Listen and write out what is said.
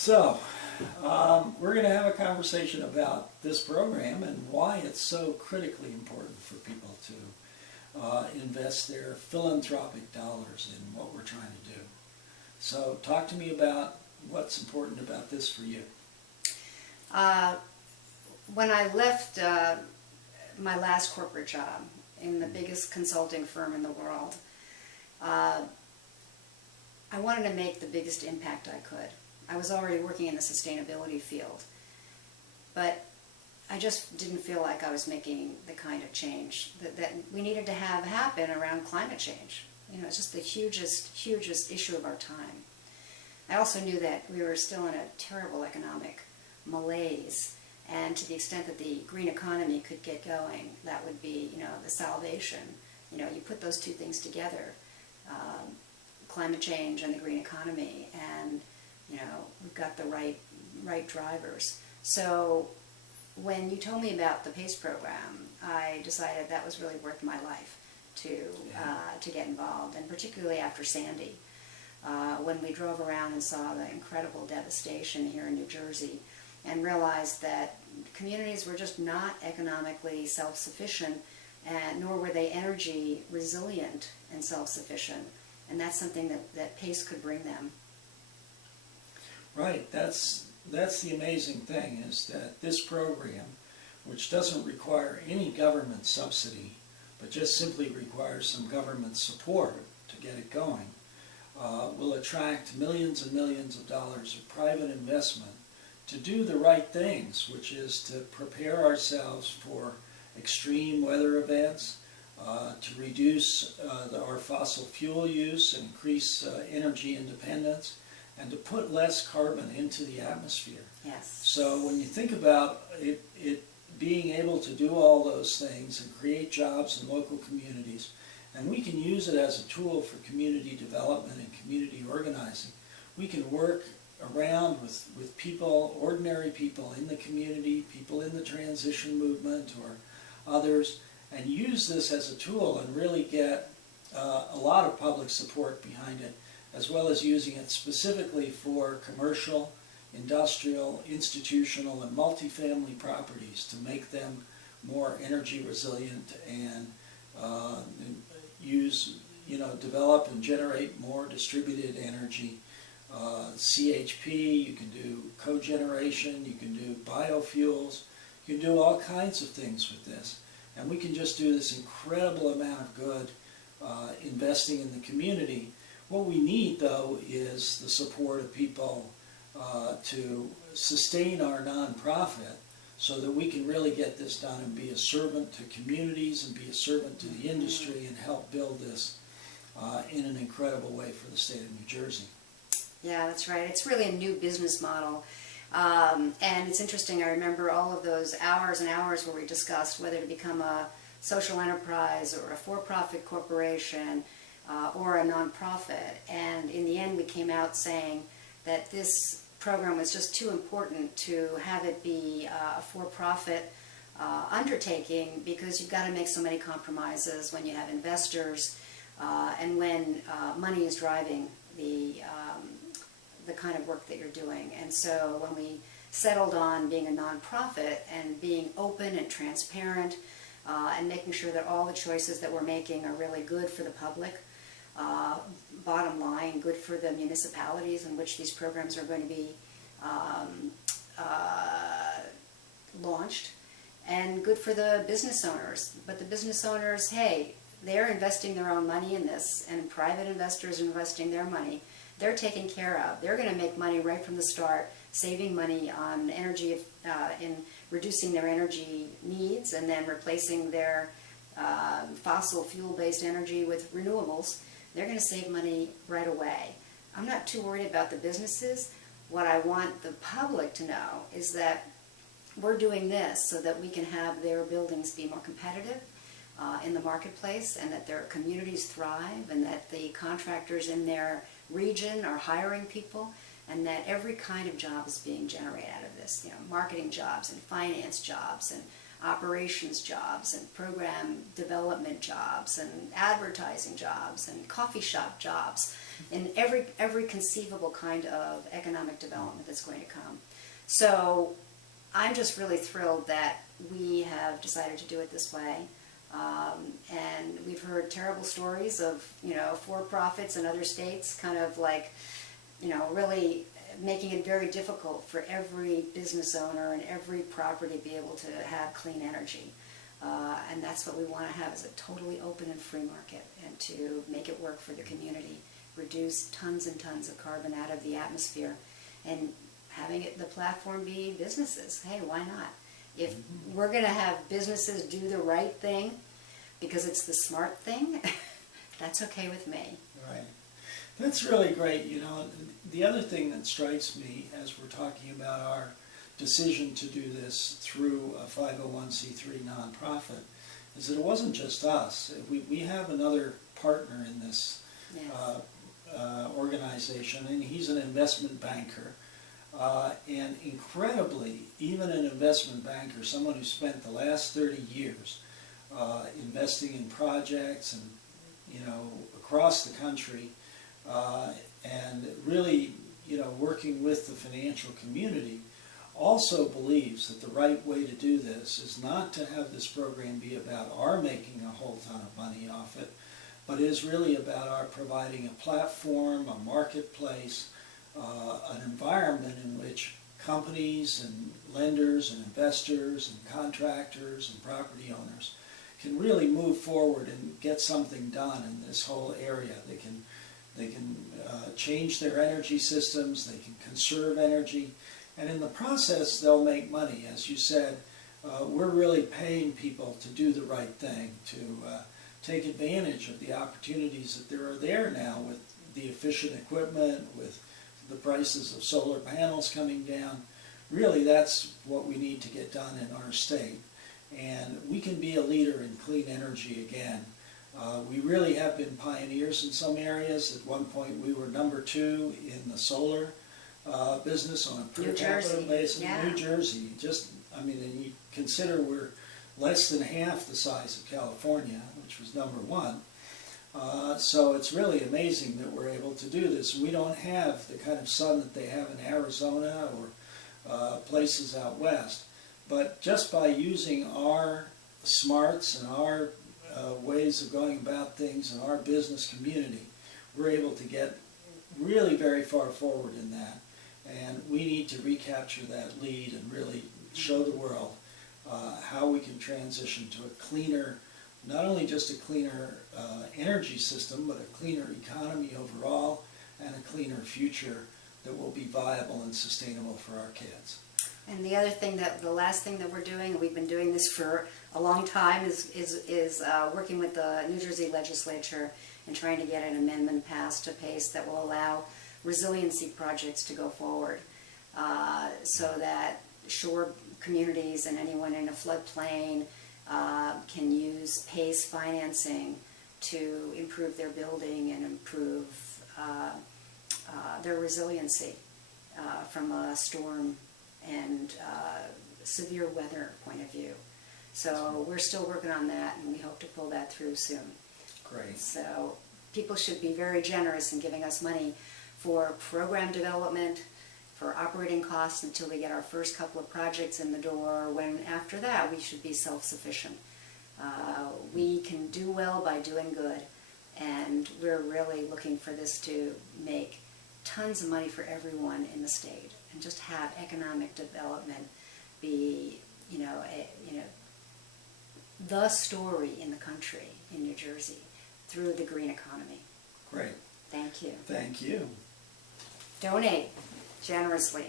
So, we're going to have a conversation about this program and why it's so critically important for people to invest their philanthropic dollars in what we're trying to do. So, talk to me about what's important about this for you. When I left my last corporate job in the biggest consulting firm in the world, I wanted to make the biggest impact I could. I was already working in the sustainability field, but I just didn't feel like I was making the kind of change that we needed to have happen around climate change. You know, it's just the hugest issue of our time. I also knew that we were still in a terrible economic malaise, and to the extent that the green economy could get going, that would be, the salvation. You put those two things together, climate change and the green economy, and we've got the right drivers. So when you told me about the PACE program, I decided that was really worth my life to get involved, and particularly after Sandy, when we drove around and saw the incredible devastation here in New Jersey, and realized that communities were just not economically self-sufficient, and nor were they energy resilient and self-sufficient, and that's something that PACE could bring them. Right, that's the amazing thing, is that this program, which doesn't require any government subsidy, but just simply requires some government support to get it going, will attract millions and millions of dollars of private investment to do the right things, which is to prepare ourselves for extreme weather events, to reduce our fossil fuel use and increase energy independence, and to put less carbon into the atmosphere. Yes. So when you think about it being able to do all those things and create jobs in local communities, and we can use it as a tool for community development and community organizing. We can work around with people, ordinary people in the community, people in the transition movement or others, and use this as a tool and really get a lot of public support behind it, as well as using it specifically for commercial, industrial, institutional, and multifamily properties to make them more energy resilient and develop and generate more distributed energy. CHP, you can do cogeneration, you can do biofuels, you can do all kinds of things with this. And we can just do this incredible amount of good investing in the community. What we need, though, is the support of people to sustain our nonprofit so that we can really get this done and be a servant to communities and be a servant to the industry and help build this in an incredible way for the state of New Jersey. Yeah, that's right. It's really a new business model. And it's interesting, I remember all of those hours and hours where we discussed whether to become a social enterprise or a for-profit corporation or a nonprofit. And in the end, we came out saying that this program was just too important to have it be a for-profit undertaking, because you've got to make so many compromises when you have investors and when money is driving the kind of work that you're doing. And so when we settled on being a nonprofit and being open and transparent and making sure that all the choices that we're making are really good for the public, bottom line, good for the municipalities in which these programs are going to be launched, and good for the business owners. But the business owners, hey, they're investing their own money in this, and private investors are investing their money. They're taken care of. They're going to make money right from the start, saving money on energy, in reducing their energy needs, and then replacing their fossil fuel-based energy with renewables. They're going to save money right away. I'm not too worried about the businesses. What I want the public to know is that we're doing this so that we can have their buildings be more competitive in the marketplace, and that their communities thrive, and that the contractors in their region are hiring people, and that every kind of job is being generated out of this. Marketing jobs and finance jobs and operations jobs and program development jobs and advertising jobs and coffee shop jobs and every conceivable kind of economic development that's going to come. So I'm just really thrilled that we have decided to do it this way. And we've heard terrible stories of, for-profits in other states kind of like, really making it very difficult for every business owner and every property to be able to have clean energy. And that's what we want to have, is a totally open and free market, and to make it work for the community, reduce tons and tons of carbon out of the atmosphere, and having the platform be businesses. Hey, why not? If we're going to have businesses do the right thing because it's the smart thing, that's okay with me. Right. That's really great. The other thing that strikes me as we're talking about our decision to do this through a 501c3 nonprofit is that it wasn't just us. We have another partner in this organization, and he's an investment banker. And incredibly, even an investment banker, someone who spent the last 30 years investing in projects and, across the country, and really, working with the financial community, also believes that the right way to do this is not to have this program be about our making a whole ton of money off it, but is really about our providing a platform, a marketplace, an environment in which companies and lenders and investors and contractors and property owners can really move forward and get something done in this whole area. They can change their energy systems, they can conserve energy, and in the process they'll make money. As you said, we're really paying people to do the right thing, to take advantage of the opportunities that are there now with the efficient equipment, with the prices of solar panels coming down. Really, that's what we need to get done in our state. And we can be a leader in clean energy again. We really have been pioneers in some areas. At one point we were #2 in the solar business on a per capita basis. Yeah. New Jersey, and you consider we're less than half the size of California, which was #1. So it's really amazing that we're able to do this. We don't have the kind of sun that they have in Arizona or places out west. But just by using our smarts and our ways of going about things in our business community, we're able to get really very far forward in that. And we need to recapture that lead and really show the world how we can transition to a cleaner, not only just a cleaner energy system, but a cleaner economy overall, and a cleaner future that will be viable and sustainable for our kids. And the other thing, the last thing that we're doing, and we've been doing this for a long time, is working with the New Jersey legislature and trying to get an amendment passed to pace that will allow resiliency projects to go forward, so that shore communities and anyone in a floodplain can use PACE financing to improve their building and improve their resiliency from a storm and severe weather point of view. So we're still working on that, and we hope to pull that through soon. Great. So people should be very generous in giving us money for program development, for operating costs until we get our first couple of projects in the door, when after that we should be self-sufficient. We can do well by doing good, and we're really looking for this to make tons of money for everyone in the state, and just have economic development be, the story in the country, in New Jersey, through the green economy. Great. Thank you. Thank you. Donate generously.